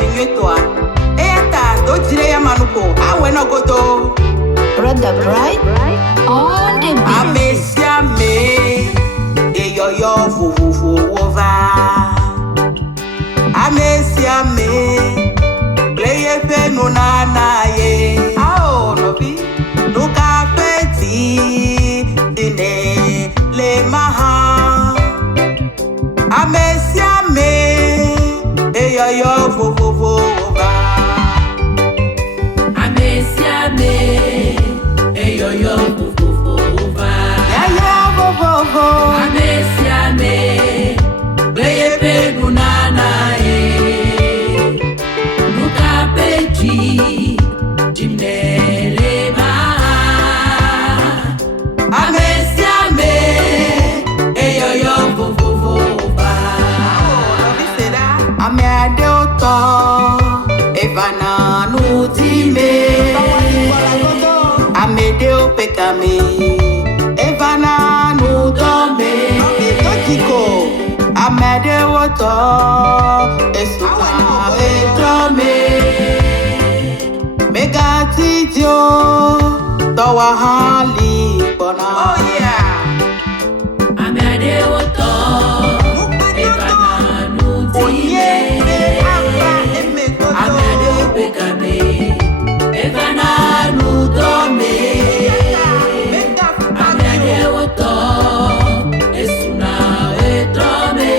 minyetua. Eta do jire ya manuko. Awe no godo. Brother Bright on the beat. Amesia me. Eyo yo fufufu wova. Amesia me. Play a penu na ye. Ao no bi. Nuka peti. Dine le maha. Amesia me. Eyo yo fufufu wova. Amesia me. Eyo yo fufufu wova. Ya ya vovovo. Amesia me. Play penu nana e. Nuka peti. Jimnele ma. Amesia me. Eyo yo fufufu wova. Ame ade oto. Evana nutime. Ame de opekame. Evana nutome. Totiko. Ame de oto. Esuka etome. Megati dio. Towa hali bona. Oh yeah. Amade woto. Evana nutime. Amade opekame. Evana nutome. Amade woto. Esuna etome.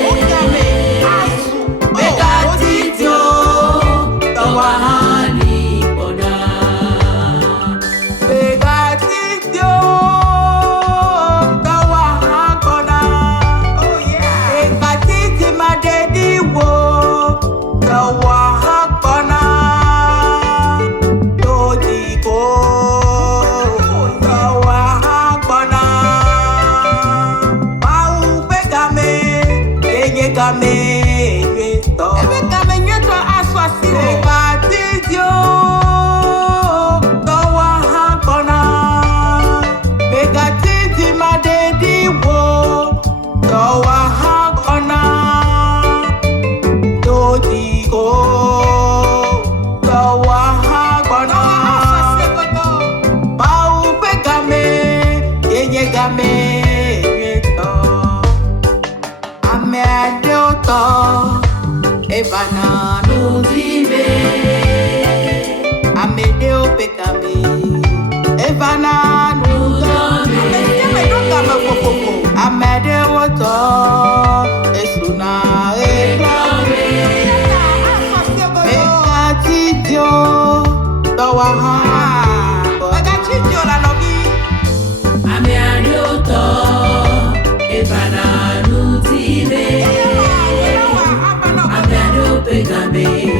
Megati dio. Towa hali bona. Evana nutime. Amede opekame. Evana nutome. Amede woto. Esuna etome. Megati dio. Towa hali. Megati dio la nobi. Amade woto. Evana nutime. Amade opekame.